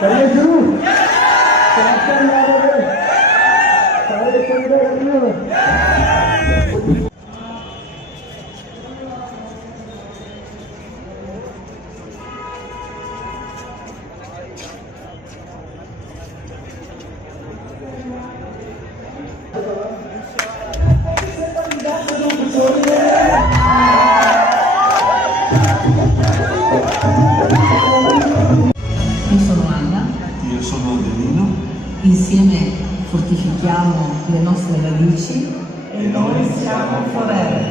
करिए शुरू। Io sono Anna. Io sono Adelino. Insieme fortifichiamo le nostre radici e noi siamo Forever.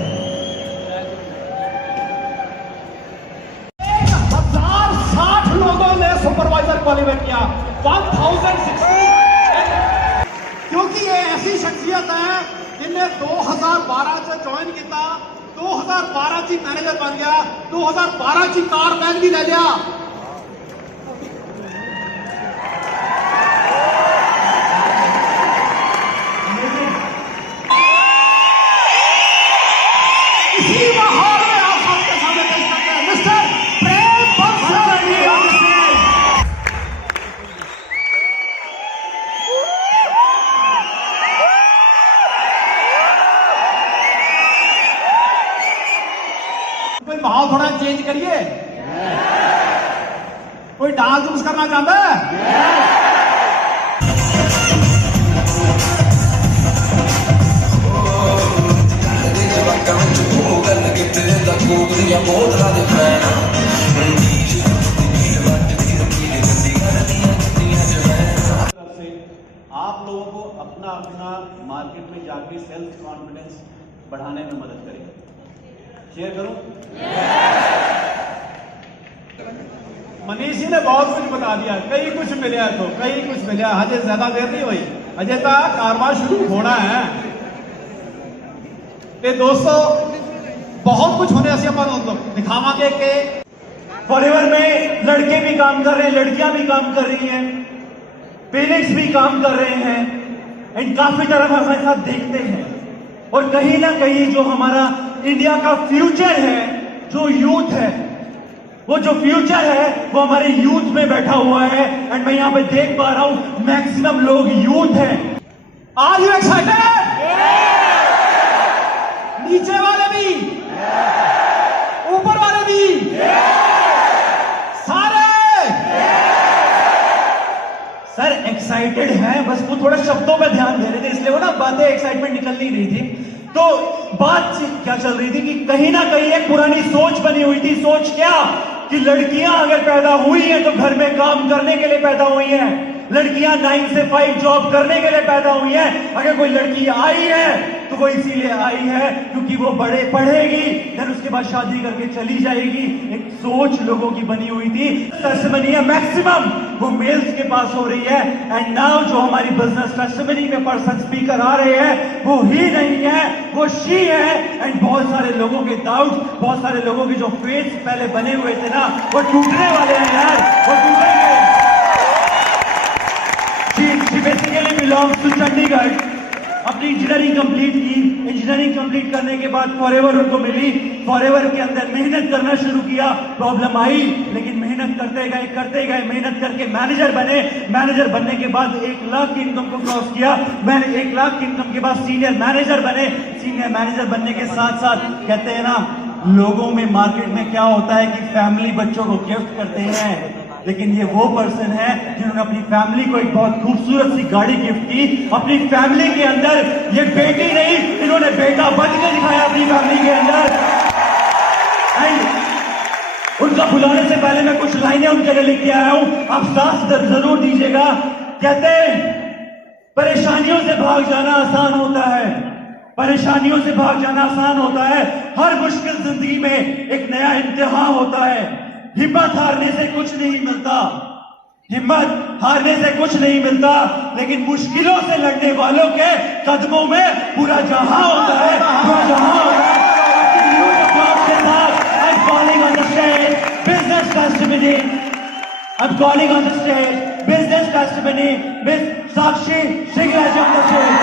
1060 लोगों ने supervisor qualify किया 1060। क्योंकि ये ऐसी शख्सियत है जिन्हें 2012 से ज्वाइन किया, 2012 ची मैनेजर बन गया, 2012 ची कार बैंक भी ले लिया। इसी माहौल में आप सबके सामने पेश करते हैं मिस्टर प्रेम बंसल। कोई माहौल थोड़ा चेंज करिए। कोई डांस डूंस करना चाहता है? आप लोगों को अपना अपना मार्केट में जाके सेल्फ कॉन्फिडेंस बढ़ाने में मदद करेगा। शेयर करूं? मनीष जी ने बहुत कुछ बता दिया, कई कुछ मिले तो कई कुछ मिले। अजय ज्यादा देर नहीं हुई, अजय का कारवां शुरू होना है। ते दोस्तों बहुत कुछ होने से अपन दिखावांगे कि फॉरएवर में लड़के भी काम कर रहे हैं, लड़कियां भी काम कर रही हैं, पेरेंट्स भी काम कर रहे हैं एंड काफी तरफ हमारे साथ देखते हैं। और कहीं ना कहीं जो हमारा इंडिया का फ्यूचर है, जो यूथ है, वो जो फ्यूचर है वो हमारे यूथ में बैठा हुआ है। एंड मैं यहाँ पे देख पा रहा हूं मैक्सिमम लोग यूथ हैं। Are you excited? नीचे वाले भी, ऊपर वाले भी, सारे सर एक्साइटेड हैं, बस वो थोड़ा शब्दों पे ध्यान दे रहे थे, इसलिए वो ना बातें एक्साइटमेंट निकल नहीं रही थी। तो बात क्या चल रही थी कि कहीं ना कहीं एक पुरानी सोच बनी हुई थी। सोच क्या कि लड़कियां अगर पैदा हुई हैं तो घर में काम करने के लिए पैदा हुई हैं, लड़कियां 9 से 5 जॉब करने के लिए पैदा हुई हैं। अगर कोई लड़की आई है तो वो इसीलिए आई है क्योंकि वो बड़े पढ़ेगी, फिर उसके बाद शादी करके चली जाएगी। एक सोच लोगों की बनी हुई थी, टेस्टिमनी है मैक्सिमम वो मेल्स के पास हो रही है। एंड नाउ जो हमारी बिजनेस टेस्टिमनी में पर्सन स्पीकर आ रहे हैं वो ही नहीं है, वो शी है। एंड बहुत सारे लोगों के डाउट, बहुत सारे लोगों के जो फेस पहले बने हुए थे ना वो टूटने वाले हैं यार, वो टूटेंगे। She basically belongs to Chandigarh. अपनी इंजीनियरिंग कंप्लीट की, इंजीनियरिंग कंप्लीट करने के बाद फॉरएवर उनको मिली। फॉरएवर के अंदर मेहनत करना शुरू किया, प्रॉब्लम आई लेकिन मेहनत करते गए, मेहनत करके मैनेजर बने। मैनेजर बनने के बाद 1 लाख की इनकम को क्रॉस किया। मैंने 1 लाख की इनकम के बाद सीनियर मैनेजर बने। सीनियर मैनेजर बनने के साथ साथ कहते हैं ना लोगों में मार्केट में क्या होता है कि फैमिली बच्चों को गिफ्ट करते हैं, लेकिन ये वो पर्सन है जिन्होंने अपनी फैमिली को एक बहुत खूबसूरत सी गाड़ी गिफ्ट की। अपनी फैमिली के अंदर ये बेटी नहीं, इन्होंने बेटा बन के दिखाया अपनी फैमिली के अंदर। एंड उनका बुलाने से पहले मैं कुछ लाइनें उनके लिए लिख के आया हूं, आप साथ जरूर दीजिएगा। कहते हैं परेशानियों से भाग जाना आसान होता है, परेशानियों से भाग जाना आसान होता है। हर मुश्किल जिंदगी में एक नया इम्तिहान होता है। हिम्मत हारने से कुछ नहीं मिलता, हिम्मत हारने से कुछ नहीं मिलता, लेकिन मुश्किलों से लड़ने वालों के कदमों में पूरा जहां होता है, पूरा जहां होता है। के साथ I'm calling on the stage business testimony. I'm calling on the stage business testimony Miss Sakshi Shingraj on the stage.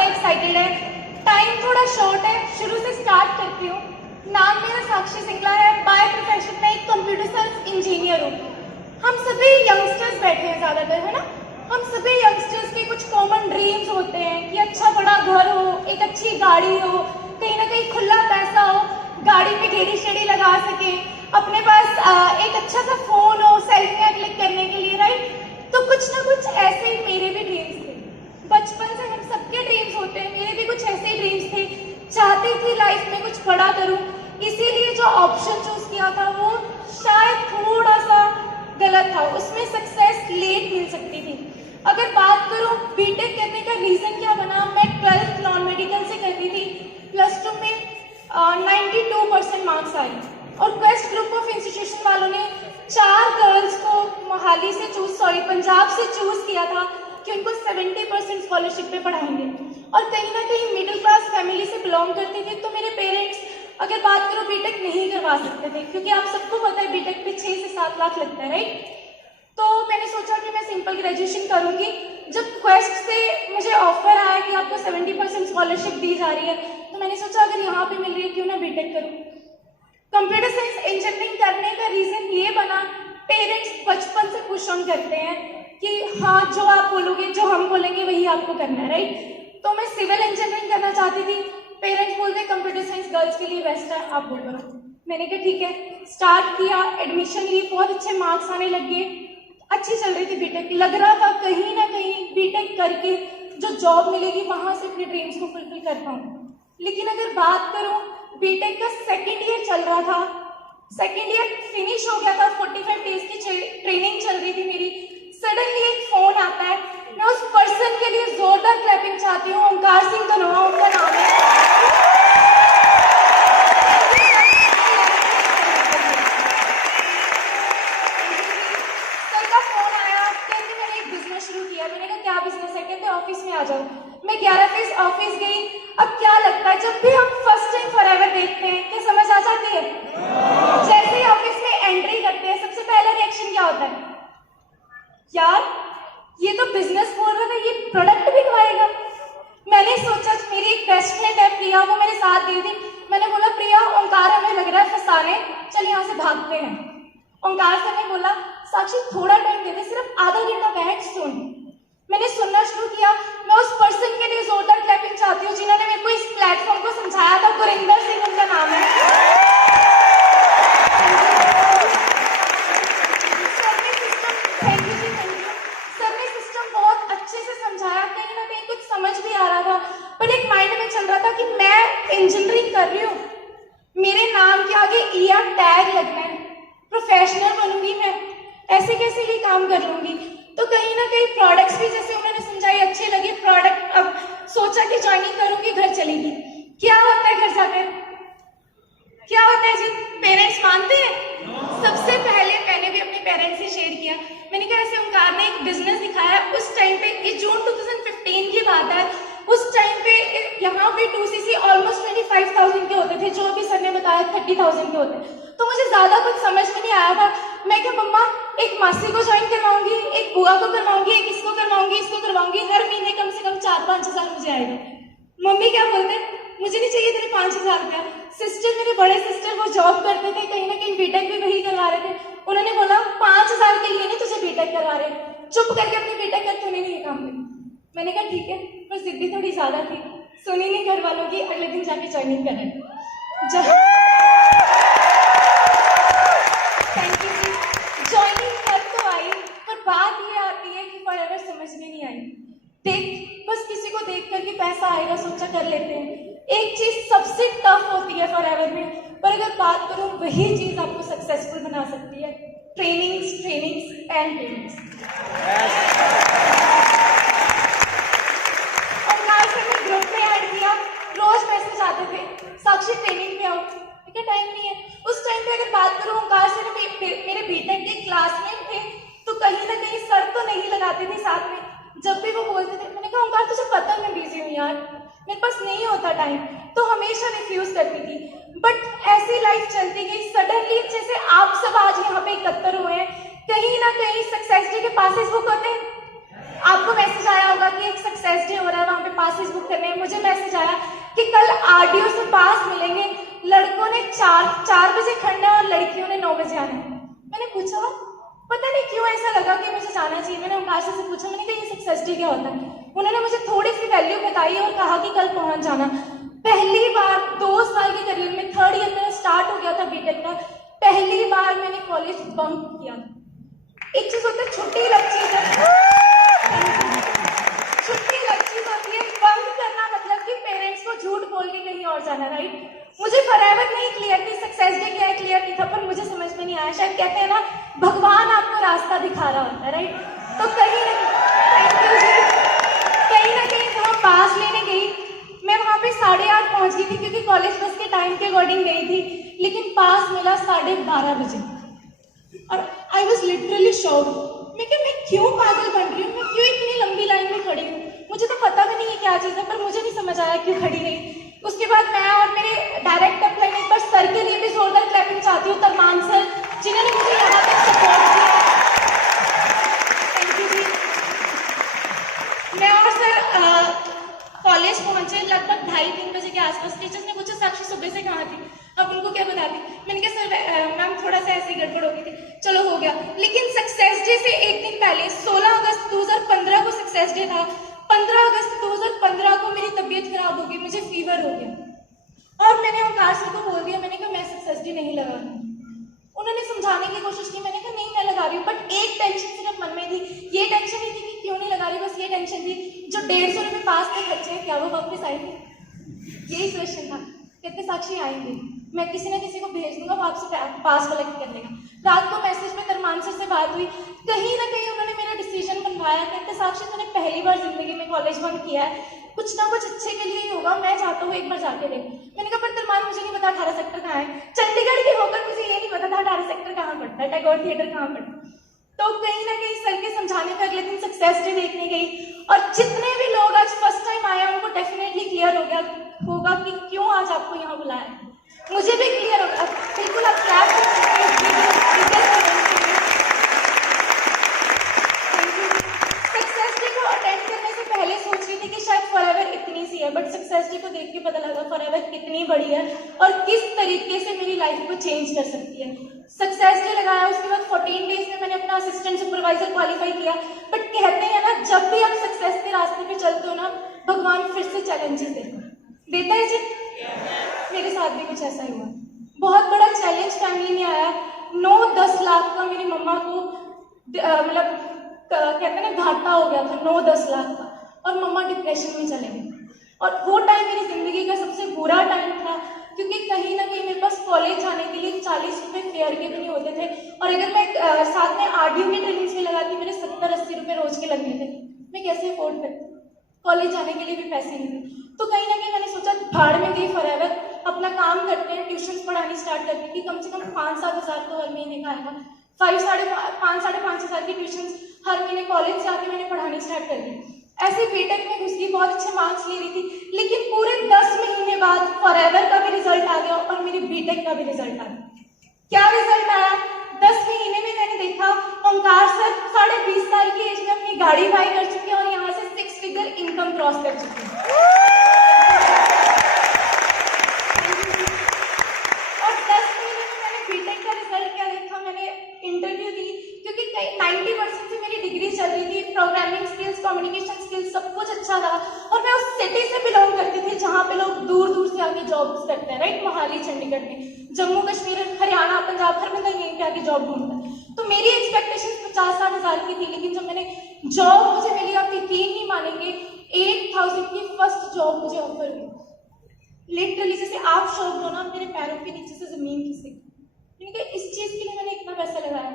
ज़्यादा एक्साइटेड है। टाइम थोड़ा शॉर्ट है, शुरू से स्टार्ट करती हूँ। नाम मेरा साक्षी सिंगला है। बाय प्रोफेशन में एक कंप्यूटर साइंस इंजीनियर हूँ। हम सभी यंगस्टर्स बैठे हैं ज़्यादातर, है ना। हम सभी यंगस्टर्स के कुछ कॉमन ड्रीम्स होते हैं कि अच्छा बड़ा घर हो, एक अच्छी गाड़ी हो, कहीं ना कहीं खुला पैसा हो, गाड़ी में गेड़ी शेड़ी लगा सके, अपने पास एक अच्छा सा फोन हो सेल्फियाँ क्लिक करने के लिए, राइट। तो कुछ ना कुछ ऐसे ही मेरे भी ड्रीम्स थे। बचपन से हम सबके ड्रीम्स होते हैं, मेरे भी कुछ ऐसे ही ड्रीम्स थे। चाहती थी लाइफ में कुछ बड़ा करूं, इसीलिए जो ऑप्शन चूज किया था वो शायद थोड़ा सा गलत था, उसमें सक्सेस लेट मिल सकती थी। अगर बात करूं बीटेक करने का रीजन क्या बना, मैं 12th नॉन मेडिकल से कर रही थी। +2 में 92% मार्क्स आए और क्वेस्ट ग्रुप ऑफ इंस्टीट्यूशन वालों ने 4 गर्ल्स को मोहाली से पंजाब से चूज किया था कि उनको 70% स्कॉलरशिप पे पढ़ाएंगे। और कहीं ना कहीं मिडिल क्लास फैमिली से बिलोंग करती थी, तो मेरे पेरेंट्स अगर बात करो बीटेक नहीं करवा सकते थे, क्योंकि आप सबको पता है बीटेक पे 6 से 7 लाख लगता है, राइट। तो मैंने सोचा कि मैं सिंपल ग्रेजुएशन करूंगी। जब क्वेस्ट से मुझे ऑफर आया कि आपको 70% स्कॉलरशिप दी जा रही है, तो मैंने सोचा अगर यहाँ पे मिल रही है क्यों ना बीटेक करूँ। कंप्यूटर साइंस इंजीनियरिंग करने का रीजन ये बना, पेरेंट्स बचपन से पुश ऑन करते हैं कि हाँ जो आप बोलोगे, जो हम बोलेंगे वही आपको करना है, राइट। तो मैं सिविल इंजीनियरिंग करना चाहती थी। पेरेंट्स बोलते कंप्यूटर साइंस गर्ल्स के लिए बेस्ट है, आप बोल करो। मैंने कहा ठीक है, स्टार्ट किया, एडमिशन ली, बहुत अच्छे मार्क्स आने लग गए, अच्छी चल रही थी बीटेक। लग रहा था कहीं ना कहीं बीटेक करके जो जॉब मिलेगी वहां से अपने ड्रीम्स को फुलफिल कर पाऊँ। लेकिन अगर बात करूँ, बीटेक का 2nd ईयर चल रहा था, 2nd ईयर फिनिश हो गया था, 45 डेज की ट्रेनिंग चल रही थी मेरी। सडनली एक फोन आता है, मैं उस पर्सन के लिए जोरदार क्लैपिंग चाहती हूँ। ओंकार सिंह धनोआ उनका नाम है। सर का फोन आया, कहते मैंने एक बिजनेस शुरू किया। मैंने कहा क्या बिजनेस है? कहते ऑफिस में आ जाओ। मैं 11 फेज ऑफिस गई। अब क्या लगता है, जब भी हम फर्स्ट टाइम फॉरएवर देखते हैं, क्या समझ आ जाती है? जैसे ही ऑफिस में एंट्री करते हैं, सबसे पहला रिएक्शन क्या होता है? यार ये तो बिजनेस बोल रहा था, ये प्रोडक्ट बिकवाएगा। मैंने सोचा, मेरी एक बेस्ट फ्रेंड है प्रिया, वो मेरे साथ गई थी। मैंने बोला प्रिया, ओंकार हमें लग रहा है फंसाने, चल यहाँ से भागते हैं। ओंकार सर ने बोला साक्षी थोड़ा टाइम दे दे, सिर्फ आधा घंटा बैठ सुन। मैंने सुनना शुरू किया। मैं उस पर्सन के लिए जोरदार क्लैपिंग चाहती हूँ जिन्होंने मेरे को इस प्लेटफॉर्म को समझाया था। गुरिंदर सिंह उनका नाम है। समझ भी आ रहा था, पर एक माइंड में चल रहा था कि मैं इंजीनियरिंग कर रही हूँ, मेरे नाम के आगे ईआर टैग लगना है, प्रोफेशनल बनूंगी मैं, ऐसे कैसे ये काम कर लूंगी। तो कहीं ना कहीं प्रोडक्ट्स भी जैसे उन्होंने समझाई अच्छे लगे प्रोडक्ट। अब सोचा कि ज्वाइनिंग करूंगी, घर चलेगी। क्या होता है घर जाकर? क्या होता है जी? पेरेंट्स मानते हैं? सबसे पहले मैंने भी अपने पेरेंट्स से शेयर किया। मैंने कहा ऐसे ओंकार ने एक बिजनेस दिखाया। उस टाइम पे, ये जून 2015 की बात है, उस टाइम पे यहाँ पे 2cc ऑलमोस्ट 25,000 के होते थे, जो अभी सर ने बताया 30,000 के होते। तो मुझे ज्यादा कुछ समझ में नहीं आया था। मैं क्या मम्मा एक मासी को ज्वाइन करवाऊंगी, एक बुआ को करवाऊंगी, एक इसको करवाऊंगी, इसको करवाऊंगी, हर महीने कम से कम 4-5 हजार मुझे आएगा। मम्मी क्या बोलते, मुझे नहीं चाहिए तेरे 5,000 रुपया। सिस्टर, मेरे बड़े सिस्टर, वो जॉब करते थे, कहीं ना कहीं बीटेक भी वही करवा रहे थे। उन्होंने बोला 5,000 के लिए नहीं तुझे बीटेक करवा रहे, चुप करके अपनी बीटेक कर, तूने नहीं ये काम किया। मैंने कहा ठीक है, पर जिद्दी थोड़ी ज्यादा थी, सुनी नहीं घर वालों की। अगले दिन जाके ज्वाइनिंग करें। Thank you ji. ज्वाइनिंग कर तो आई, पर बात ये आती है कि फॉरएवर समझ में नहीं आई। बस किसी को देख कर के पैसा आएगा सोचा कर लेते हैं। एक चीज सबसे टफ होती है फॉरएवर में, पर अगर बात करूं वही चीज आपको सक्सेसफुल बना सकती है। Trainings and trainings. Omkar sir ने ग्रुप में ऐड किया, रोज मैसेज आते थे साक्षी ट्रेनिंग पे आओ। ठीक है, टाइम नहीं है। उस टाइम पे अगर बात करूं, ओंकार सर मेरे बीटेक के क्लासमेट थे, तो कहीं ना कहीं सर तो नहीं लगाते थे साथ में। जब भी वो बोलते थे, मैंने कहा ओंकार तुझे पता है मैं बिजी हूँ यार, मेरे पास नहीं होता टाइम, तो हमेशा रिफ्यूज करती थी। बट ऐसी लाइफ चलती गई। सडनली जैसे आप सब आज यहाँ पे एकत्र हुए हैं, कहीं ना कहीं सक्सेस डे के पासेस बुक होते हैं। आपको मैसेज आया होगा कि एक सक्सेस डे हो रहा है, वहां पे पासेस बुक करने। मुझे मैसेज आया कि कल आरडीओ से पास मिलेंगे, लड़कों ने 4 बजे खड़ना है और लड़कियों ने 9 बजे आना है। मैंने पूछा पता नहीं क्यों ऐसा लगा कि मुझे जाना चाहिए। मैंने ओंकार से पूछा, मैंने कहा ये सक्सेस डे क्या होता है? उन्होंने मुझे थोड़ी सी वैल्यू बताई और कहा कि कल पहुंच जाना। पहली बार 2 साल के करियर में 3rd ईयर में स्टार्ट हो गया था बीटेक का, पहली बार मैंने कॉलेज बंक किया। एक चीज होती है छुट्टी लग चीज है, छुट्टी लग चीज होती है, बंक करना मतलब कि पेरेंट्स को झूठ बोल के कहीं और जाना, राइट? मुझे फॉरएवर नहीं क्लियर थी सक्सेस डे क्या है, क्लियर नहीं था, पर मुझे समझ में नहीं आया। शायद कहते हैं ना भगवान आपको रास्ता दिखा रहा होता है, राइट? तो कहीं ना कहीं वहाँ पास लेने गई, मैं वहाँ पे 8:30 पहुँच गई थी क्योंकि कॉलेज बस के टाइम के अकॉर्डिंग गई थी, लेकिन पास मिला 12:30 बजे और आई वॉज लिटरली शॉक। मैं क्यों पागल बन रही हूँ, मैं क्यों इतनी लंबी लाइन में खड़ी हूँ? मुझे तो पता भी नहीं है क्या चीज़ है, पर मुझे नहीं समझ आया क्यों खड़ी रही। उसके बाद मैं और मेरे डायरेक्ट अपलाइन एक बार सर के लिए भी जोरदार क्लैपिंग चाहती हूँ, तरमान सर, जिन्होंने मुझे यहाँ तक सपोर्ट किया। थैंक यू जी। मैं और सर कॉलेज पहुंचे लगभग 2:30-3 बजे के आसपास। टीचर्स ने पूछा साक्षी सुबह से कहाँ थी, अब उनको क्या बताती? मैंने कहा सर मैम थोड़ा सा ऐसे ही गड़बड़ हो गई थी, चलो हो गया। लेकिन सक्सेस डे से एक दिन पहले 16 अगस्त 2015 को सक्सेस डे था। 15 अगस्त 2015 को मेरी तबीयत खराब हो गई, मुझे फीवर हो गया और मैंने ओंकार सर को बोल दिया, मैंने कहा मैं सक्सेस डे नहीं लगा रही। उन्होंने समझाने की कोशिश की, मैंने कहा नहीं मैं लगा रही हूँ, बट एक टेंशन सिर्फ मन में थी। ये टेंशन नहीं थी कि क्यों नहीं लगा रही, बस ये टेंशन थी जो 150 रुपये पास के खर्चे हैं क्या वो वापस आएंगे, यही क्वेश्चन था। कहते साक्षी आएंगे, मैं किसी ना किसी को भेज दूंगा, वो आपसे पास कलेक्ट कर लेगा। रात को मैसेज में तरमान सर से बात हुई, कहीं ना कहीं उन्होंने मेरा डिसीजन बनवाया। कहते साक्षी तूने पहली बार जिंदगी में कॉलेज बंक किया है, कुछ ना कुछ अच्छे के लिए ही होगा, मैं चाहता हूँ एक बार जाके देख। मैंने कहा पर तरमान मुझे नहीं पता 18 सेक्टर कहाँ है, चंडीगढ़ के होकर मुझे ये नहीं पता था 18 सेक्टर कहाँ पड़ता है, टैगोर थिएटर कहाँ पड़ता है। तो कहीं ना कहीं सर के समझाने पर अगले दिन सक्सेस डे देखने गई और जितने भी लोग आज फर्स्ट टाइम आए उनको डेफिनेटली क्लियर हो गया होगा कि क्यों आज आपको यहाँ बुलाया। मुझे भी क्लियर होगा, बिल्कुल आप क्लैप कर सकते हैं। सक्सेस डे को अटेंड करने से पहले सोच रही थी कि शायद फॉरएवर इतनी सी है, बट सक्सेस डे को देख के पता लगा फॉरएवर कितनी बड़ी है और किस तरीके से मेरी लाइफ को चेंज कर सकती है। सक्सेस डे लगाया, उसके बाद 14 डेज में मैंने अपना असिस्टेंट सुपरवाइजर क्वालिफाई किया। बट कहते हैं ना जब भी आप सक्सेस के रास्ते पे चलते हो ना, भगवान फिर से चैलेंजेस देता है जी। मेरे साथ भी कुछ ऐसा ही हुआ। बहुत बड़ा चैलेंज फैमिली में आया, 9-10 लाख का मेरी मम्मा को मतलब कहते हैं ना घाटा हो गया था, 9-10 लाख का, और मम्मा डिप्रेशन में चले गए। और वो टाइम मेरी जिंदगी का सबसे बुरा टाइम था क्योंकि कहीं ना कहीं मेरे पास कॉलेज जाने के लिए 40 रुपये फेयर के भी नहीं होते थे, और अगर मैं साथ में आरडीओ की ट्रेनिंग्स में लगाती मेरे 70-80 रुपये रोज के लगने थे। मैं कैसे अफोर्ड करती, कॉलेज जाने के लिए भी पैसे नहीं थे। तो कहीं ना कहीं मैंने सोचा भाड़ में गई फॉरएवर, अपना काम करते हैं, ट्यूशन पढ़ानी स्टार्ट करती थी। कम से कम 5-7 हज़ार तो हर महीने का आएगा, 5-5.5 हज़ार की ट्यूशन हर महीने कॉलेज से आके मैंने पढ़ानी स्टार्ट कर दी। ऐसे बीटेक में घुस गई, बहुत अच्छे मार्क्स ले रही थी, लेकिन पूरे 10 महीने बाद फॉरएवर का भी रिजल्ट आ गया और मेरे बीटेक का भी रिजल्ट आ गया। क्या रिजल्ट आया? 10 महीने में मैंने देखा ओंकार सर 20.5 साल की एज में अपनी गाड़ी बाई कर चुके हैं और यहाँ से 6 फिगर इनकम क्रॉस कर चुके हैं। और 10 महीने में मैंने बीटेक का रिजल्ट क्या देखा, मैंने इंटरव्यू दी क्योंकि 90% से मेरी डिग्री चल रही थी, प्रोग्रामिंग स्किल्स, कम्युनिकेशन स्किल्स सब कुछ अच्छा था। और मैं उस सिटी से बिलोंग करती थी जहाँ पे लोग दूर दूर से आके जॉब्स करते हैं, राइट? मोहाली, चंडीगढ़ में, जम्मू कश्मीर, हरियाणा, पंजाब, हर बंदा यहीं पे आके जॉब ढूंढता है। तो मेरी एक्सपेक्टेशन 50-60 हज़ार की थी, लेकिन जब मैंने जॉब मुझे मिली, आप यकीन नहीं मानेंगे, 8000 की फर्स्ट जॉब मुझे ऑफर हुई। लिटरली जैसे आप शॉक हो ना, मेरे पैरों के नीचे से जमीन खिसक। मैंने कहा इस चीज के लिए मैंने इतना पैसा लगाया,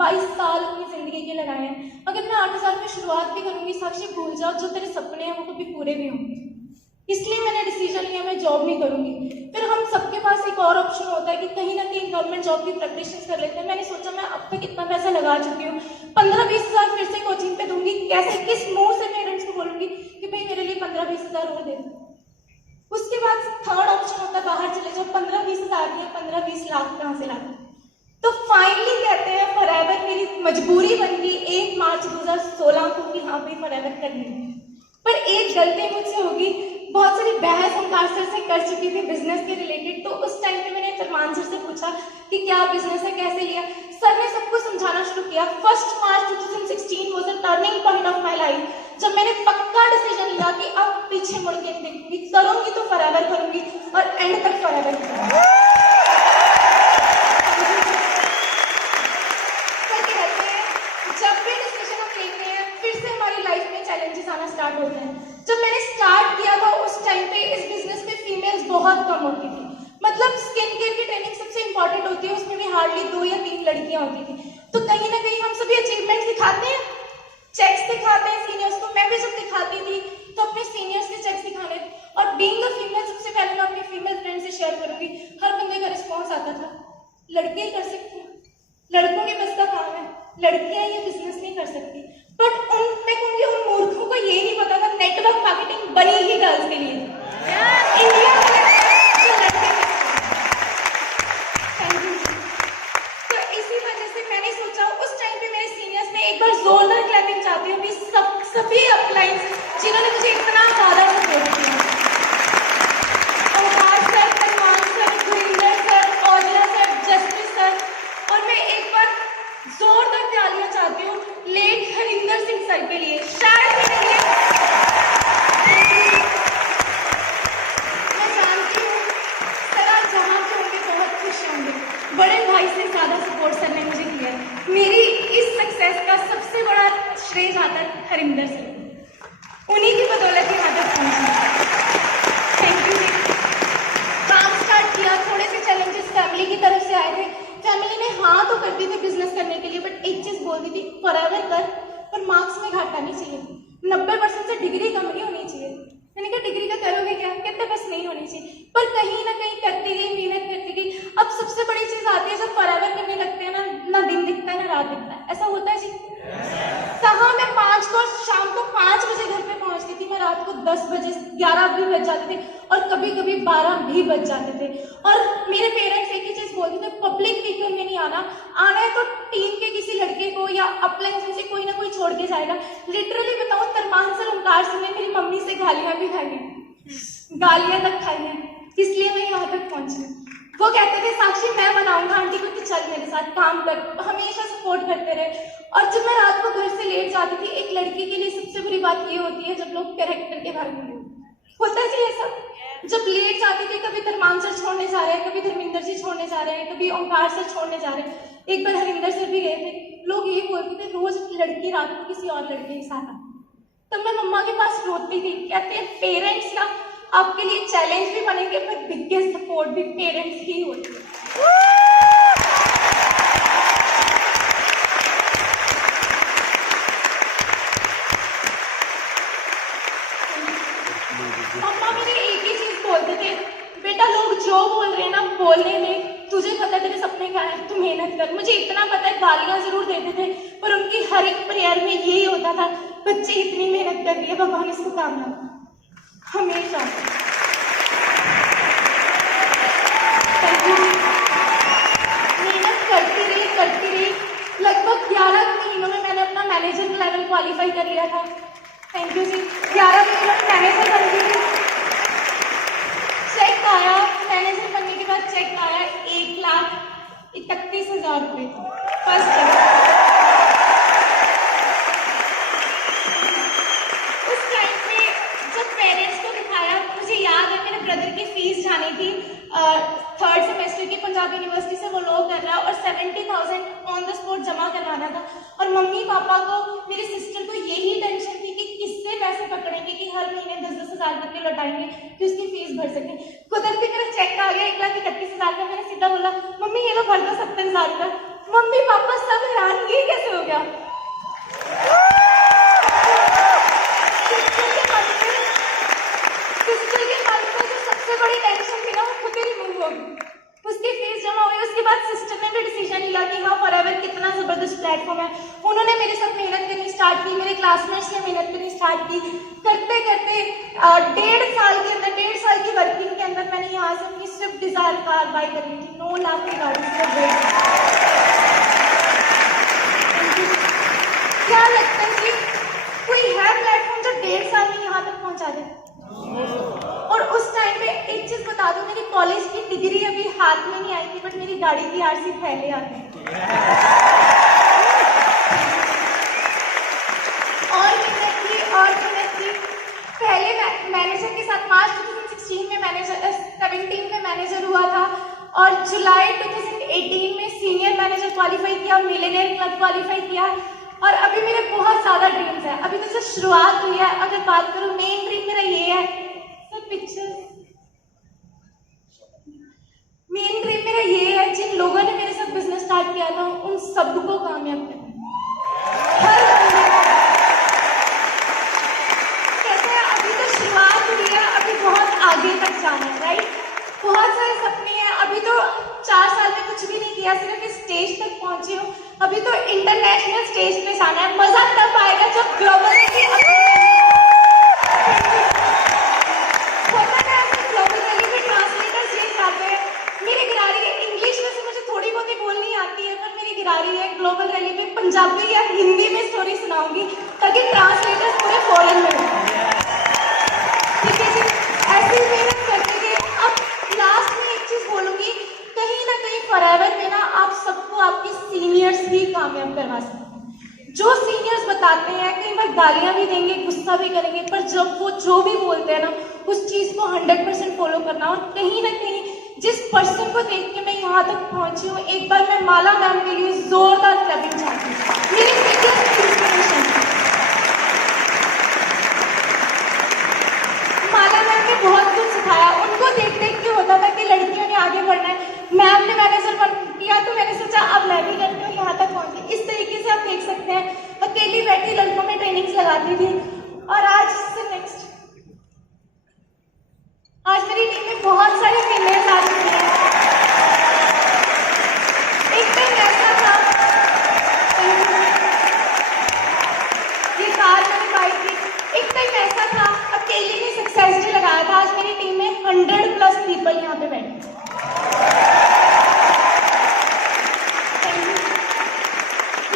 22 साल अपनी जिंदगी के लगाए हैं, अगर मैं 8,000 में शुरुआत भी करूंगी, साक्षी भूल जाओ जो तेरे सपने हैं वो कभी पूरे भी होंगे। इसलिए मैंने डिसीजन लिया मैं जॉब नहीं करूंगी। फिर हम सबके पास एक और ऑप्शन होता है कि कहीं ना कहीं गवर्नमेंट जॉब की प्रिपरेशन कर लेते हैं। मैंने सोचा मैं अब तक इतना पैसा लगा चुकी हूँ, 15-20 हज़ार फिर से कोचिंग पे दूंगी, कैसे किस मुंह से पेरेंट्स को बोलूंगी कि भाई मेरे लिए 15-20 हज़ार और दे दो। उसके बाद थर्ड ऑप्शन होता है बाहर चले जाओ, 15-20 हज़ार या 15-20 लाख कहाँ से लाते। तो फाइनली कहते हैं फॉरएवर मेरी मजबूरी बन गई 1 मार्च 2016 को कि हाँ भाई फॉरएवर करनी है। पर एक गलती मुझसे होगी, बहुत सारी बहस ओंकार सर से कर चुकी थी बिजनेस के रिलेटेड। तो उस टाइम पे मैंने सलमान सर से पूछा कि क्या बिजनेस है, कैसे लिया। सर ने सबको समझाना शुरू किया। 1 मार्च 2016 was the turning point of my life, जब मैंने पक्का डिसीजन लिया कि अब पीछे मुड़ के नहीं देखूंगी, करूंगी तो फॉरएवर करूंगी और एंड तक फॉरएवर करूंगी। जब भी डिसीजन हम लेते हैं फिर से हमारी लाइफ में चैलेंजेस आना स्टार्ट होते हैं। जब मैंने स्टार्ट किया था उस टाइम पे इस बिजनेस में फीमेल्स बहुत कम होती थी। मतलब स्किन केयर की ट्रेनिंग सबसे इंपॉर्टेंट होती है, उसमें भी हार्डली 2 या 3 लड़कियां होती थी। तो कहीं ना कहीं हम सभी अचीवमेंट्स दिखाते हैं, चेक्स दिखाते हैं सीनियर्स को। मैं भी जब दिखाती थी तो अपने सीनियर्स के चेक्स दिखाने थे। और बीइंग अ फीमेल सबसे पहले मैं अपनी फीमेल फ्रेंड से शेयर करूंगी, हर बंदे का रिस्पॉन्स आता था, लड़के ही कर सकते हैं, लड़कों के बस का काम है, लड़कियां ये बिजनेस नहीं कर सकती। बट मैं कहूंगी उन मूर्खों को ये नहीं पता था नेटवर्क मार्केटिंग बनी ही गर्ल्स के लिए। इंडिया में जो लड़के, थैंक यू। तो इसी वजह से मैंने सोचा उस टाइम पे मेरे सीनियर्स ने एक बार जोरदार क्लैपिंग चाहती हूँ कि सभी अपलाइन जिन्होंने मुझे इतना ज्यादा सपोर्ट किया, Omkar sir, Salman sir, Gurinder sir, Auliya sir, Jaspreet sir. और मैं एक बार जोरदार तालियां चाहती हूँ लेट हरिंदर सिंह सर के लिए। शायद मेरे लिए मैं जानती हूँ सर आप जहाँ पे होंगे बहुत खुश होंगे। बड़े भाई से ज्यादा सपोर्ट सर ने मुझे किया है। मेरी इस सक्सेस का सबसे बड़ा श्रेय जाता है हरिंदर सर को, उन्हीं की बदौलत यहाँ तक पहुंची। Thank you. काम स्टार्ट किया, थोड़े से चैलेंजेस फैमिली की तरफ से आए थे। फैमिली ने हाँ तो कर दी थी बिजनेस करने के लिए, बट एक चीज बोल दी थी, फॉरएवर कर पर मार्क्स में घाटा नहीं चाहिए, 90% से डिग्री कम नहीं होनी चाहिए। मैंने कहा डिग्री का करोगे क्या, कहते बस नहीं होनी चाहिए। पर कहीं ना कहीं करती गई, मेहनत करती गई। अब सबसे बड़ी चीज आती है जब फॉरएवर करने लगते हैं ना दिन दिखता है ना रात दिखता है। ऐसा होता है जी? कहाँ मैं 5 को शाम को 5 बजे घर पे पहुंचती थी, मैं रात को 10 बजे 11 भी बज जाते थे और कभी कभी 12 भी बज जाते थे। और मेरे पेरेंट्स एक ही चीज बोलते थे, पब्लिक व्हीकल में नहीं आना है तो टीम के किसी लड़के को या अपलाइन में से कोई ना कोई छोड़ के जाएगा। लिटरली बताऊं, तरमान सर, ओंकार सर ने मेरी मम्मी से गालियां भी खाई हैं, गालियां तक खाई हैं, इसलिए मैं यहाँ तक पहुंची। वो कहते थे साक्षी मैं बनाऊंगा आंटी को, कि चल मेरे साथ काम कर, हमेशा सपोर्ट करते रहे। और जब मैं रात को घर से लेट जाती थी, एक लड़की के लिए सबसे बुरी बात ये होती है जब लोग कैरेक्टर के बारे में होता है जी ये सब। जब लेट जाती थी, कभी धर्मान सर छोड़ने जा रहे हैं, कभी धर्मिंदर जी छोड़ने जा रहे हैं, कभी ओंकार सर छोड़ने जा रहे हैं, एक बार हरिंदर सर भी गए थे। लोग ये बोलते थे रोज लड़की रात को किसी और लड़के के साथ आती। तब मैं मम्मा के पास रोती थी, कहते हैं पेरेंट्स ना आपके लिए चैलेंज भी बनेंगे पर बिगेस्ट सपोर्ट भी पेरेंट्स ही होते हैं। मम्मा मेरे एक ही चीज बोलते थे, बेटा लोग जो बोल रहे हैं ना बोलने दे, तुझे पता है तेरे सपने क्या है, तू मेहनत कर। मुझे इतना पता है गालियां जरूर देते थे पर उनकी हर एक प्रेयर में यही होता था, बच्चे इतनी मेहनत कर रही है, भगवान इसको कामयाब हमेशा। मेहनत करती रही। लगभग 11 महीनों में मैंने अपना मैनेजर लेवल क्वालिफाई कर लिया था। थैंक यू जी। 11 महीनों में मैनेजर बन गई थी। चेक आया, मैनेजर बनने के बाद चेक आया 1,31,000 रुपये फर्स्ट चेक। उस टाइम पे जब पेरेंट्स को दिखाया, मुझे याद है मेरे ब्रदर की फीस जानी थी 3rd सेमेस्टर की पंजाब यूनिवर्सिटी से, वो लॉ कर रहा है और 70,000 ऑन द स्पॉट जमा करवाना था। और मम्मी पापा को, मेरी सिस्टर को यही टेंशन थी कि किससे पैसे पकड़ेंगे कि हर महीने 10-10 हज़ार करके लौटाएंगे कि उसकी फीस भर सके। कुदरती मेरा चेक आ गया 1,31,000 का। मैंने सीधा बोला मम्मी ये लो भर दो 70,000 का। मम्मी पापा सब हैरान, ये कैसे हो गया। सिस्टर के मन में जो सबसे बड़ी टेंशन थी ना वो खुद ही रिमूव हो गई। उसकी फीस जमा हुई। उसके बाद सिस्टर ने भी डिसीजन लिया कि हाँ फॉरएवर कितना जबरदस्त प्लेटफॉर्म है। उन्होंने मेरे साथ मेहनत करनी स्टार्ट की, मेरे क्लासमेट्स ने मेहनत करनी स्टार्ट की। करते करते 1.5 साल के अंदर, 1.5 साल की वर्किंग के अंदर मैंने यहाँ से अपनी स्विफ्ट डिजायर कार बाई कर ली थी। 9 लाख की गाड़ी से। क्या लगता है कि कोई है प्लेटफॉर्म जो 1.5 साल में यहाँ तक पहुँचा दे? और उस टाइम पे एक चीज बता दूं, मेरी कॉलेज की डिग्री अभी हाथ में नहीं आई थी, बट मेरी गाड़ी की आरसी पहले आ गई। और मेहनत की पहले मैनेजर के साथ मार्च 2016 में मैनेजर 17 में मैनेजर हुआ था, और जुलाई 2018 में सीनियर मैनेजर क्वालिफाई किया, मिलियनेयर क्लब क्वालिफाई किया, और अभी मेरे बहुत ज्यादा ड्रीम्स हैं। अभी तो सिर्फ शुरुआत हुई है। अगर बात करूं, मेन ड्रीम मेरा ये है सर, पिक्चर मेन ड्रीम मेरा ये है, जिन लोगों ने मेरे साथ बिजनेस स्टार्ट किया था उन सबको कामयाब करना। हर बंदे को। कैसे है, अभी तो शुरुआत हुई है, अभी बहुत आगे तक जाना है, राइट? बहुत सारे सपने हैं। अभी तो 4 साल में कुछ भी नहीं किया, सिर्फ इस स्टेज तक पहुंची हूँ। अभी तो इंटरनेशनल स्टेज पे जाना है। मजा तब आएगा जब ग्लोबल ग्लोबल रैली में पंजाबी या हिंदी में स्टोरी सुनाऊंगी, ताकि ट्रांसलेटर्स पूरे फॉरेन में हो। ठीक है जी, ऐसी मेहनत करते गए। अब लास्ट में एक चीज बोलूंगी, कहीं ना कहीं फॉरएवर में ना आप सबको आपके सीनियर्स ही कामयाब करवा सकते हैं। जो सीनियर्स बताते हैं, कई बार गालियां भी देंगे, गुस्सा भी करेंगे, पर जब वो जो भी बोलते हैं ना, उस चीज को 100% फॉलो करना। और कहीं ना कहीं जिस पर्सन को देख के मैं यहाँ तक पहुंची हूँ, एक बार मैं माला मैम के लिए जोरदार क्लैपिंग चाहती हूँ। मेरी बिगेस्ट इंस्पिरेशन माला मैम ने बहुत कुछ सिखाया। उनको देख देख के होता था कि लड़कियों ने आगे बढ़ना है। मैम ने मैनेजर बन किया तो मैंने सोचा अब मैं भी करती हूँ, यहाँ तक पहुंची। इस तरीके से आप देख सकते हैं, अकेली बैठी लड़कों में ट्रेनिंग्स लगाती थी, और आज से नेक्स्ट आज मेरी टीम में बहुत सारे फीमेल्स आ चुकी हैं। एक टाइम ऐसा था, ये कार मैंने बाई थी। एक टाइम ऐसा था, अकेली ने सक्सेस डे लगाया था। आज मेरी टीम में 100+ पीपल यहाँ पे बैठे।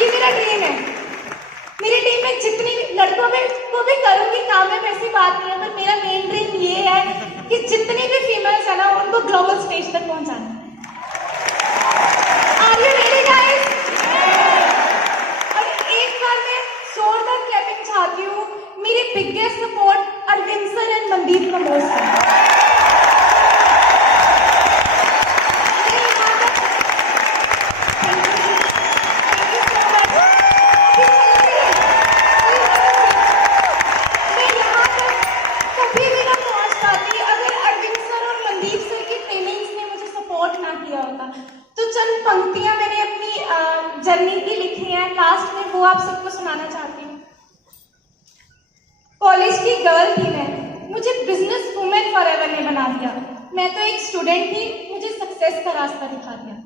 ये मेरा ड्रीम है। मेरी टीम में जितनी लड़कों में को भी करूंगी कामयाब, ऐसी बात नहीं है, पर मेरा मेन ड्रीम ये है कि जितनी भी फीमेल्स है ना, उनको ग्लोबल स्टेज तक पहुंचाना। Are you ready guys? और एक बार मैं जोरदार क्लैपिंग चाहती हूँ मेरी biggest support Arvind sir and Mandeep Kamor sir. तो चंद पंक्तियां मैंने अपनी जर्नी की लिखी हैं, लास्ट में वो आप सबको सुनाना चाहती हूँ। कॉलेज की गर्ल थी मैं, मुझे बिजनेस वुमेन फॉरएवर ने बना दिया। मैं तो एक स्टूडेंट थी, मुझे सक्सेस का रास्ता दिखा दिया।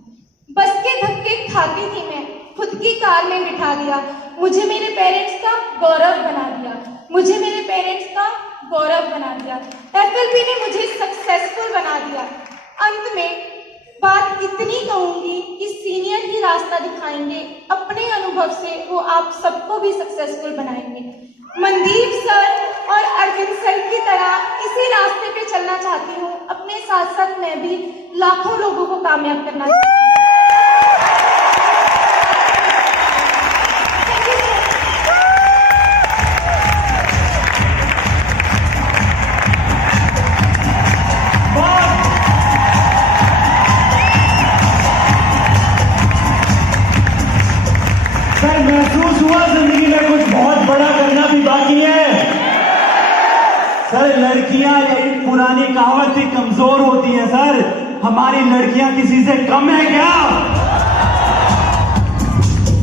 बस के धक्के खाती थी मैं, खुद की कार में बिठा दिया। मुझे मेरे पेरेंट्स का गौरव बना दिया, मुझे मेरे पेरेंट्स का गौरव बना दिया। FLB ने मुझे सक्सेसफुल बना दिया। अंत में बात इतनी कहूंगी कि सीनियर ही रास्ता दिखाएंगे, अपने अनुभव से वो आप सबको भी सक्सेसफुल बनाएंगे। मनदीप सर और अरविंद सर की तरह इसी रास्ते पे चलना चाहती हूँ। अपने साथ साथ मैं भी लाखों लोगों को कामयाब करना चाहती हूँ। महसूस हुआ जिंदगी में कुछ बहुत बड़ा करना भी बाकी है। सर, लड़कियां एक पुरानी कहावत थी, कमजोर होती है। सर, हमारी लड़कियां किसी से कम है क्या?